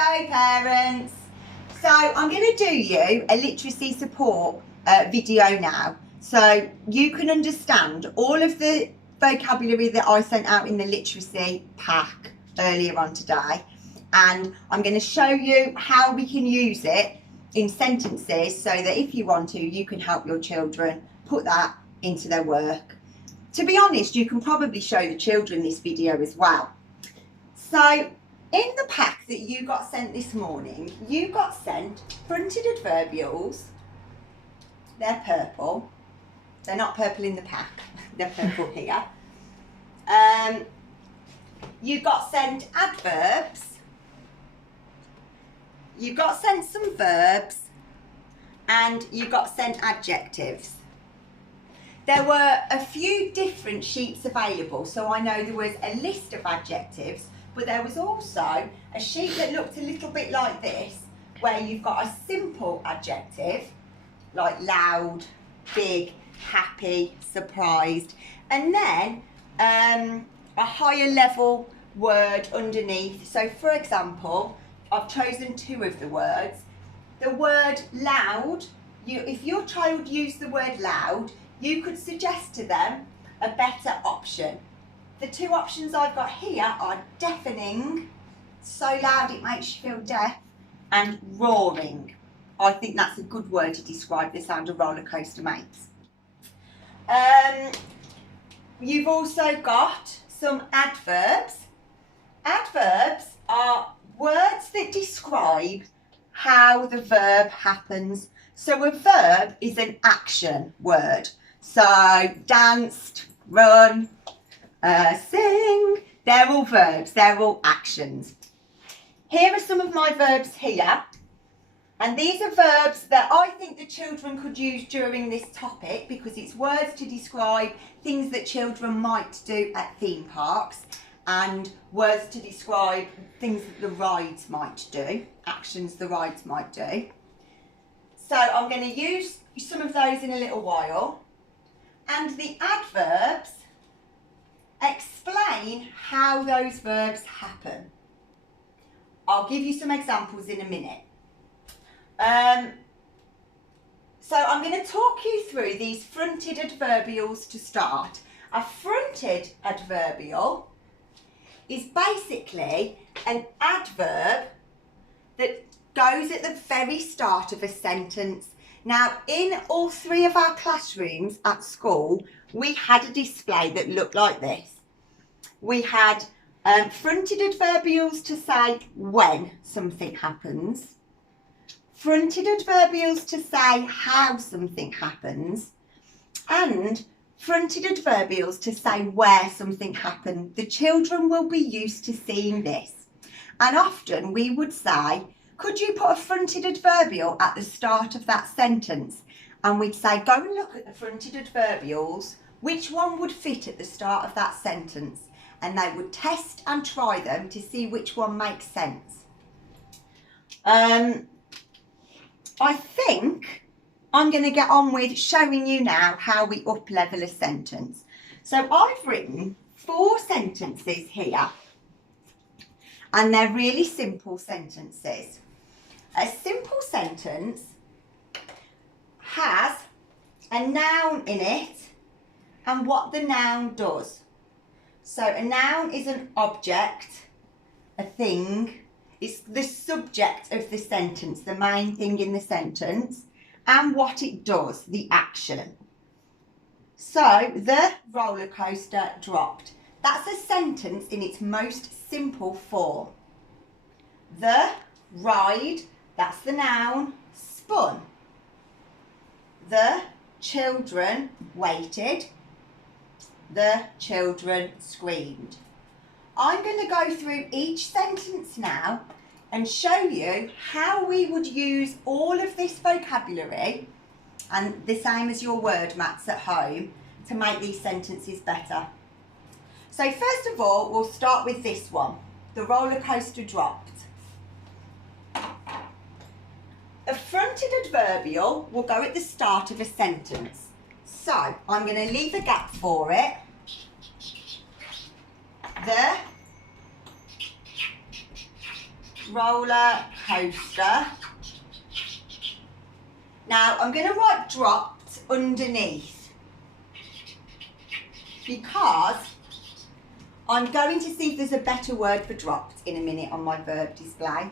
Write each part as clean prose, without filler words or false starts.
Hello parents. So I'm going to do you a literacy support video now so you can understand all of the vocabulary that I sent out in the literacy pack earlier on today, and I'm going to show you how we can use it in sentences so that if you want to, you can help your children put that into their work. To be honest, you can probably show the children this video as well. So in the pack that you got sent this morning, you got sent fronted adverbials. They're purple. They're not purple in the pack. They're purple here. You got sent adverbs. You got sent some verbs. And you got sent adjectives. There were a few different sheets available, so I know there was a list of adjectives, but there was also a sheet that looked a little bit like this, where you've got a simple adjective, like loud, big, happy, surprised, and then a higher level word underneath. So for example, I've chosen two of the words. The word loud, if your child used the word loud, you could suggest to them a better option. The two options I've got here are deafening, so loud it makes you feel deaf, and roaring. I think that's a good word to describe the sound a roller coaster makes. You've also got some adverbs. Adverbs are words that describe how the verb happens. So a verb is an action word. So danced, run, sing, they're all verbs, they're all actions. Here are some of my verbs here, and these are verbs that I think the children could use during this topic because it's words to describe things that children might do at theme parks and words to describe things that the rides might do, actions the rides might do. So I'm going to use some of those in a little while. And the adverbs explain how those verbs happen. I'll give you some examples in a minute. So I'm going to talk you through these fronted adverbials to start. A fronted adverbial is basically an adverb that goes at the very start of a sentence. Now, in all three of our classrooms at school, we had a display that looked like this. We had fronted adverbials to say when something happens, fronted adverbials to say how something happens, and fronted adverbials to say where something happened. The children will be used to seeing this. And often we would say, could you put a fronted adverbial at the start of that sentence? And we'd say, go and look at the fronted adverbials, which one would fit at the start of that sentence? And they would test and try them to see which one makes sense. I think I'm going to get on with showing you now how we up-level a sentence. So I've written 4 sentences here, and they're really simple sentences. A simple sentence has a noun in it and what the noun does. So a noun is an object, a thing. It's the subject of the sentence, the main thing in the sentence, and what it does, the action. So the roller coaster dropped. That's a sentence in its most simple form. The ride, that's the noun, spun. The children waited. The children screamed. I'm going to go through each sentence now and show you how we would use all of this vocabulary, and the same as your word mats at home, to make these sentences better. So first of all, we'll start with this one. The roller coaster dropped. A fronted adverbial will go at the start of a sentence. So I'm going to leave a gap for it. The roller coaster. Now I'm going to write dropped underneath because I'm going to see if there's a better word for dropped in a minute on my verb display.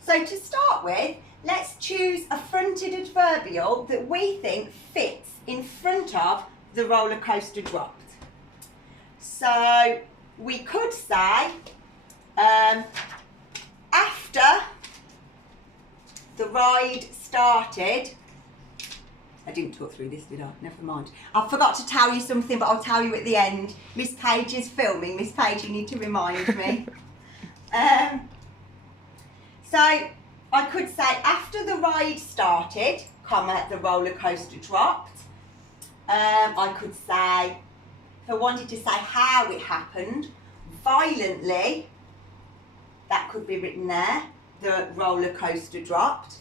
So to start with, let's choose a fronted adverbial that we think fits in front of the roller coaster dropped. So we could say after the ride started. I didn't talk through this, did I? Never mind. I forgot to tell you something, but I'll tell you at the end. Miss Paige is filming. Miss Paige, you need to remind me. So I could say after the ride started, comma, the roller coaster dropped. I could say, if I wanted to say how it happened, violently, that could be written there, the roller coaster dropped.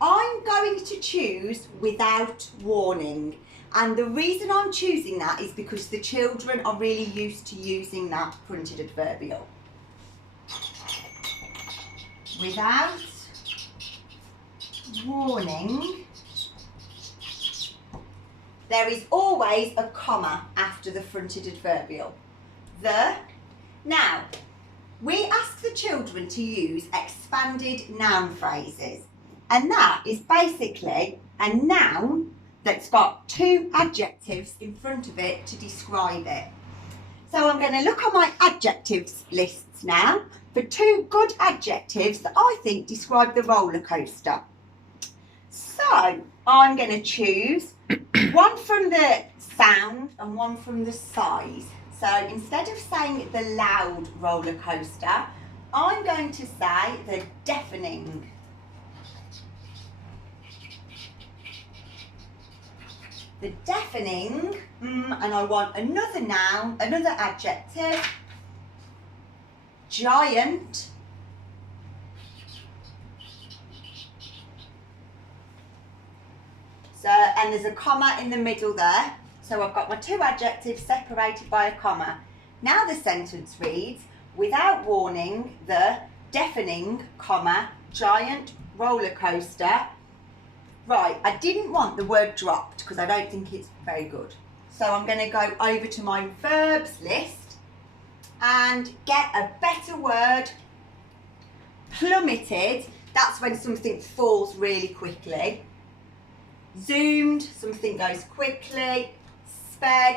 I'm going to choose without warning, and the reason I'm choosing that is because the children are really used to using that fronted adverbial. Without warning, there is always a comma after the fronted adverbial. Now, we ask the children to use expanded noun phrases, and that is basically a noun that's got two adjectives in front of it to describe it. So I'm going to look on my adjectives lists now for two good adjectives that I think describe the roller coaster. So I'm going to choose one from the sound and one from the size. So instead of saying the loud roller coaster, I'm going to say the deafening. The deafening, and I want another noun, another adjective, giant. So, and there's a comma in the middle there. So I've got my two adjectives separated by a comma. Now the sentence reads, without warning, the deafening, comma, giant roller coaster. Right, I didn't want the word dropped because I don't think it's very good. So I'm going to go over to my verbs list and get a better word. Plummeted, that's when something falls really quickly. Zoomed, something goes quickly. Sped.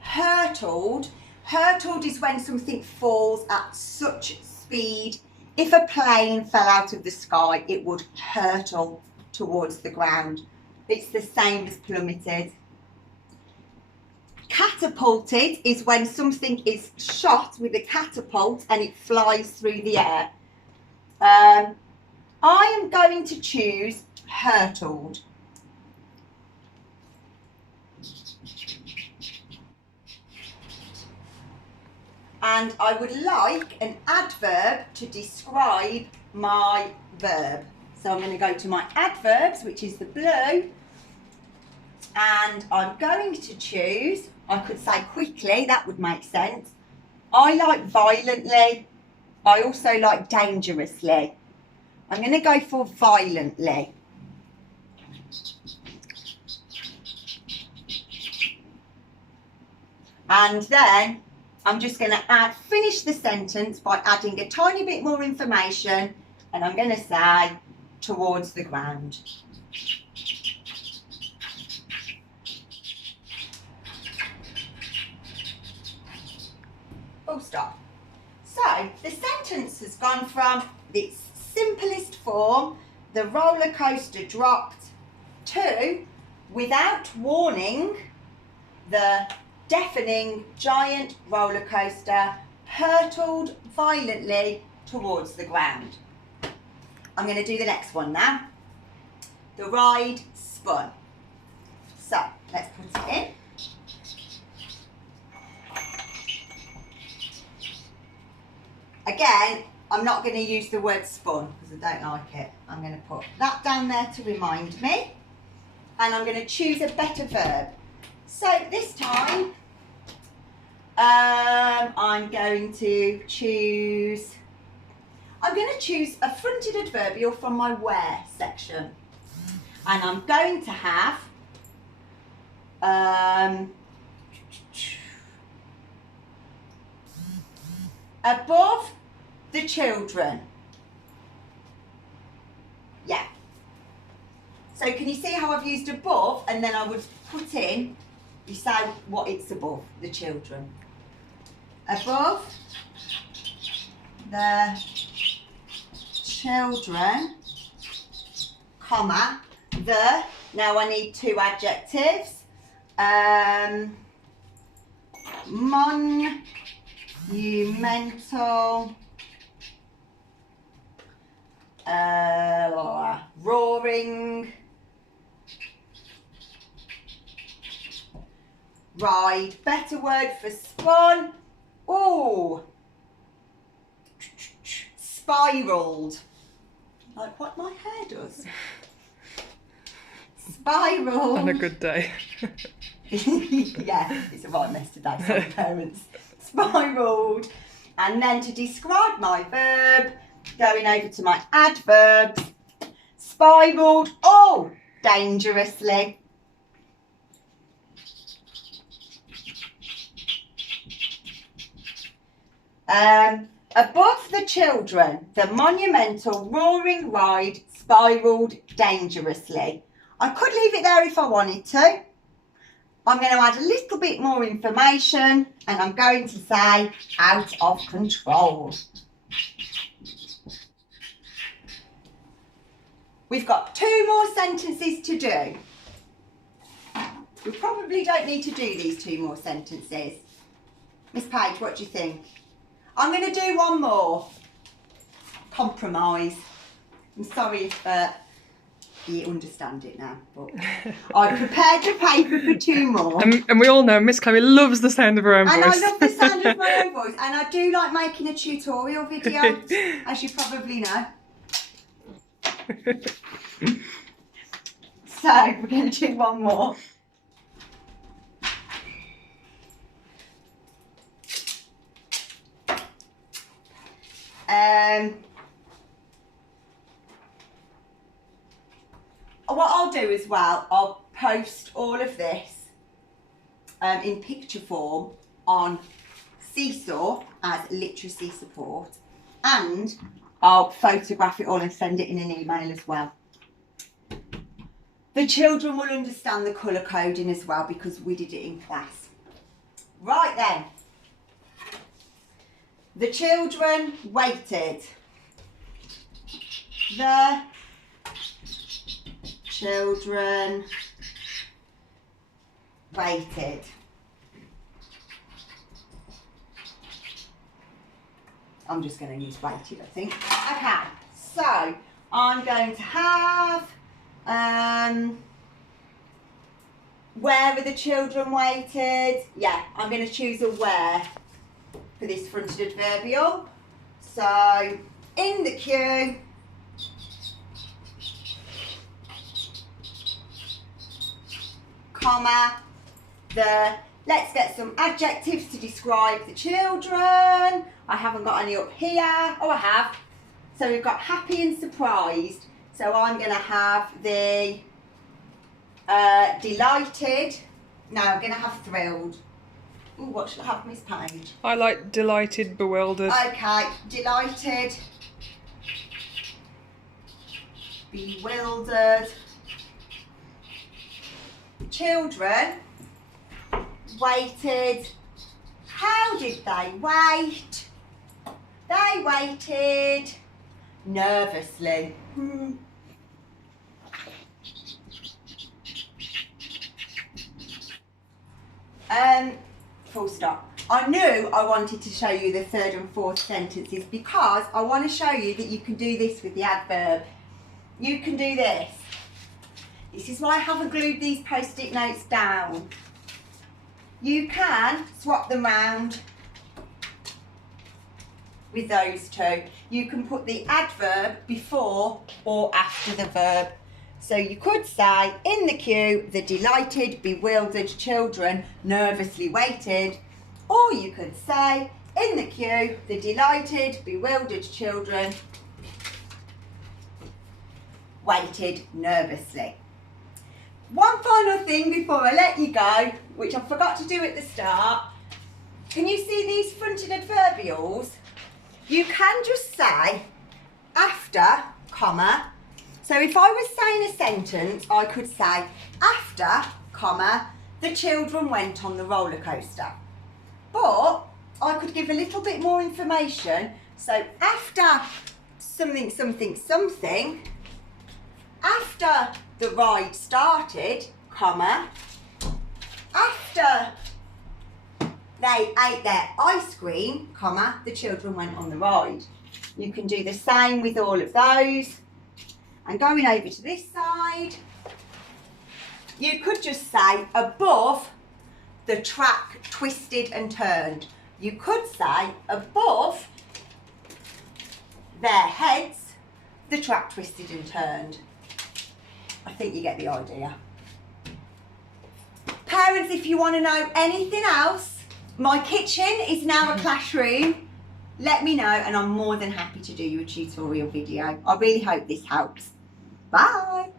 Hurtled. Hurtled is when something falls at such speed. If a plane fell out of the sky, it would hurtle towards the ground. It's the same as plummeted. Catapulted is when something is shot with a catapult and it flies through the air. I am going to choose hurtled. And I would like an adverb to describe my verb. So I'm going to go to my adverbs, which is the blue, and I'm going to choose, I could say quickly, that would make sense. I like violently. I also like dangerously. I'm going to go for violently. And then I'm just going to finish the sentence by adding a tiny bit more information, and I'm going to say towards the ground. Full stop. So the sentence has gone from its simplest form, the roller coaster dropped, to without warning, the deafening giant roller coaster hurtled violently towards the ground. I'm going to do the next one now. The ride spun. So let's put it in. Again, I'm not going to use the word spun because I don't like it. I'm going to put that down there to remind me. And I'm going to choose a better verb. So this time, I'm going to choose going to choose a fronted adverbial from my where section. And I'm going to have above the children. Yeah. So can you see how I've used above, and then I would put in, you say what it's above, the children. Above the children, comma, the, now I need two adjectives, monumental, roaring, ride, better word for spun, ooh, spiraled, like what my hair does. Spiraled. On a good day. Yeah, it's a right mess today, sorry parents. Spiraled. And then to describe my verb, going over to my adverbs, spiraled, oh, dangerously. Above the children, the monumental roaring ride spiraled dangerously. I could leave it there if I wanted to. I'm going to add a little bit more information, and I'm going to say out of control. We've got 2 more sentences to do. We probably don't need to do these 2 more sentences. Miss Page, what do you think? I'm going to do 1 more. Compromise. I'm sorry if you understand it now, but I prepared the paper for 2 more. And we all know Miss Chloe loves the sound of her own voice. And I love the sound of my own voice. And I do like making a tutorial video, as you probably know. So, we're going to do 1 more. What I'll do as well, I'll post all of this in picture form on Seesaw as literacy support, and I'll photograph it all and send it in an email as well. The children will understand the colour coding as well because we did it in class. Right then. The children waited. The children waited. I'm just going to use waited, I think. Okay, so I'm going to have where were the children waited? Yeah, I'm going to choose a where for this fronted adverbial. So, in the queue, comma, the, let's get some adjectives to describe the children. I haven't got any up here. Oh, I have. So we've got happy and surprised. So I'm going to have the delighted. No, I'm going to have thrilled. Ooh, what should I have, Miss Page? I like delighted, bewildered. Okay, delighted, bewildered. Children waited. How did they wait? They waited nervously. Full stop. I knew I wanted to show you the 3rd and 4th sentences because I want to show you that you can do this with the adverb. You can do this. This is why I haven't glued these post-it notes down. You can swap them round with those 2. You can put the adverb before or after the verb. So you could say, in the queue, the delighted, bewildered children nervously waited. Or you could say, in the queue, the delighted, bewildered children waited nervously. One final thing before I let you go, which I forgot to do at the start. Can you see these fronted adverbials? You can just say after, comma. So if I was saying a sentence, I could say after, comma, the children went on the roller coaster. But I could give a little bit more information. So after something, something, something, after the ride started, comma, after they ate their ice cream, comma, the children went on the ride. You can do the same with all of those. And going over to this side, you could just say above the track twisted and turned. You could say above their heads, the track twisted and turned. I think you get the idea. Parents, if you want to know anything else, my kitchen is now a classroom. Let me know and I'm more than happy to do you a tutorial video. I really hope this helps. Bye.